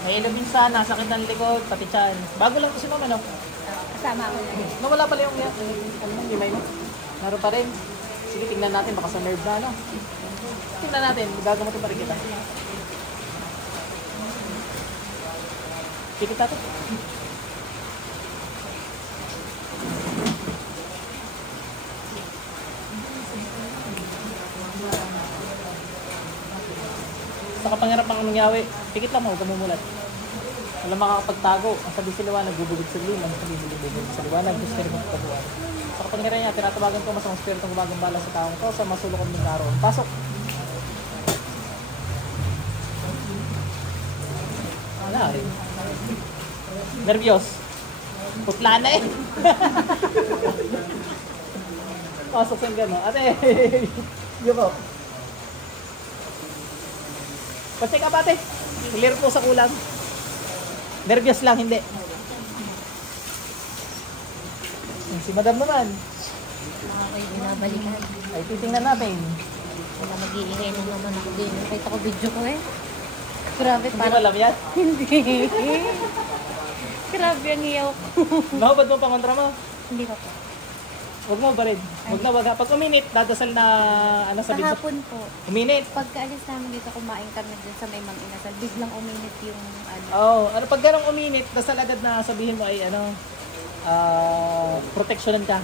May ilubin sana, sakit ng likod, pati tiyan. Bago lang to si mama, no? Kasama ako na. Nawala pala yung ano mo, limay mo. Naroon pa rin. Sige, tingnan natin, baka sa nerve na, no? Tingnan natin, gagamutin pa rin kita. Pikit natin. Sa kapangyarapang nangyari, pikit lang mo, huwag ka mumulat. Wala makakapagtago. Ang sabi sa liwanag, bubugid sa liwanag. Ang sabi bubugid sa liwanag, gusto rin magkabuhan. Sa kapangyarihan niya, tinatawagan ko masamang spiritong gumagambala sa taong ko sa masulok ng naroon. Pasok! Wala rin. Nervyos. Putla na eh. Pasok sa gano'n. Ate! Sige po. Pa-check up ate. Clear po sa kulang. Nervyos lang, hindi. Si madam naman. Okay, binabalikan. Ay, titingnan natin. Wala mag-iingay na naman ako din. Nakita ko video ko eh. Grabe, Hindi parang... mo alam yan? Hindi. Grabe ang iyaw ko. Mahubad mo pangontra mo? Hindi ko po. Huwag mo ba rin? Huwag na, wag ha. Pag uminit, dadasal na, ano sabihin sa... Kahapon po. Uminit? Pagkaalis namin dito, kumain kami dun sa may Mang Inasal. Biglang uminit yung ano. Oo. Ano, pag ganong uminit, dasal agad na sabihin mo ay ano, proteksyonan ka.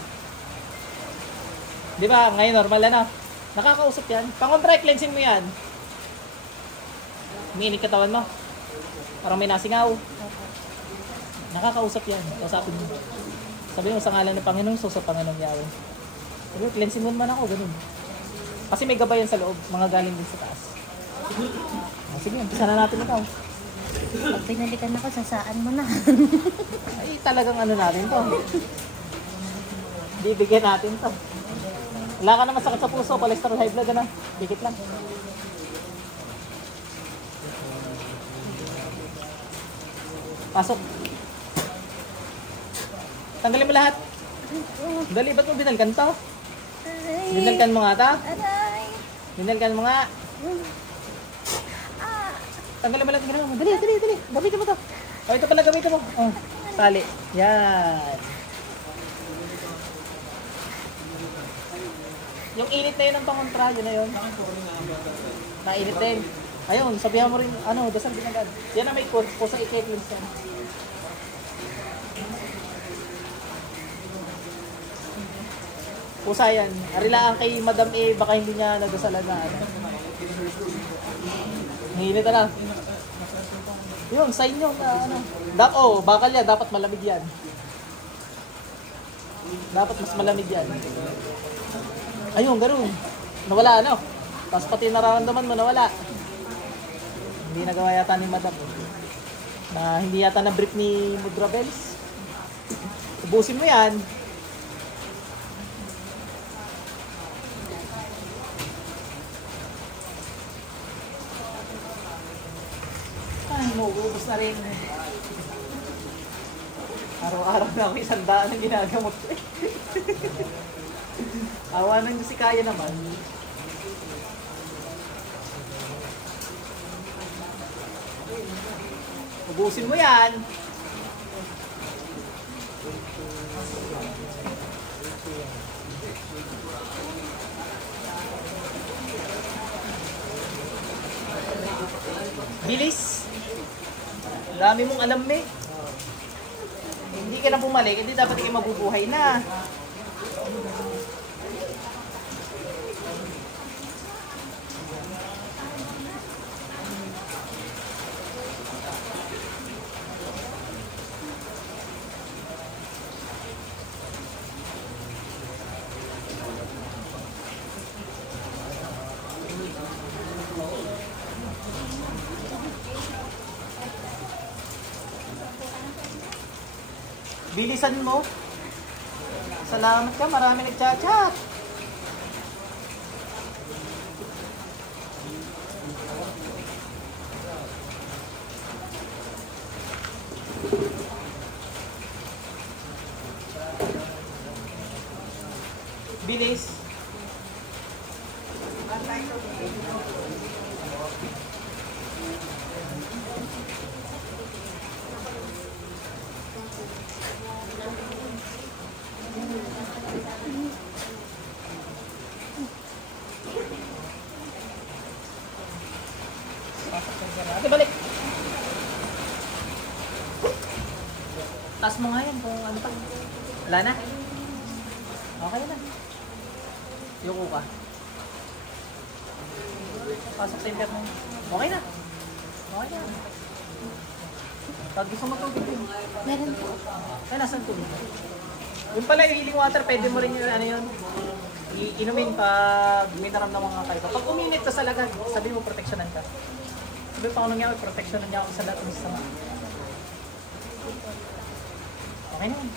Di ba? Ngayon, normal na. Nakakausap yan. Pangontra, cleansing mo yan. Uminit katawan mo. Parang may nasingaw. Okay. Nakakausap yan. Kausapin mo. Sabi mo sa ngalan ng Panginoon, so sa Panginoong Yahweh. Sabi mo, cleansing mo naman ako, ganun. Kasi may gabay yan sa loob, mga galing din sa taas. Sige, umpisa na natin ito. Pag pinalikan ako, sasaan mo na. Ay, talagang ano natin to. Bibigyan natin to. Wala ka naman sakit sa puso, cholesterol, high blood, ano? Bigit lang. Pasok. Tanggalin mo lahat. Dali, ba't mo binalkan to? Binalkan mo nga ta? Aray! Binalkan mo nga. Tanggalin mo lahat ng ginawa mo. Dali, dali, dali. Gamitin mo to. O, ito pala gamitin mo. Oh, tali. Yan. Yung init na yun ang pangontra, yun na yun. Nainit din. Ayun, sabihan mo rin, ano, dasal din agad. Yan ang may code po sa i-cleanse yan. Pusa yan. Arilaan kay Madam A, baka hindi niya nagdasalan na. Hinit na. Yun, sign nyo na ano. Bakal yan, dapat malamig yan. Dapat mas malamig yan. Ayun, ganoon. Nawala ano. Tapos pati nararamdaman mo nawala. Hindi nagawa yata ni Madam. Na hindi yata na-brief ni Mudra Bells. Ubusin mo yan. Ay, mauubos na rin. Araw-araw na ako 100 ang ginagamot ko eh. Awa nang si Kaya naman. Ubusin mo yan. Bilis. Ang dami mong alam eh. Hindi ka na bumalik, hindi dapat kayo mabubuhay na. Bilisan mo. Salamat ka, marami nagchat-chat. Bilis. Pasok sa internet. Ate, balik! Taas mo nga yan kung ano pa. Wala na? Okay na. Yuko ka. Pasok sa internet. Okay na. Okay na. Pag gusto mo tubig yun. Meron po. Ay, nasan tubig? Yung pala yung healing water, pwede mo rin yung ano yun. Iinumin pag may naramdaman ka kayo. Pag uminit ka sa lagad, sabi mo proteksyonan ka. Sabi pa kung nangyari, proteksyonan niya ako sa lahat ng sama. Okay na yun.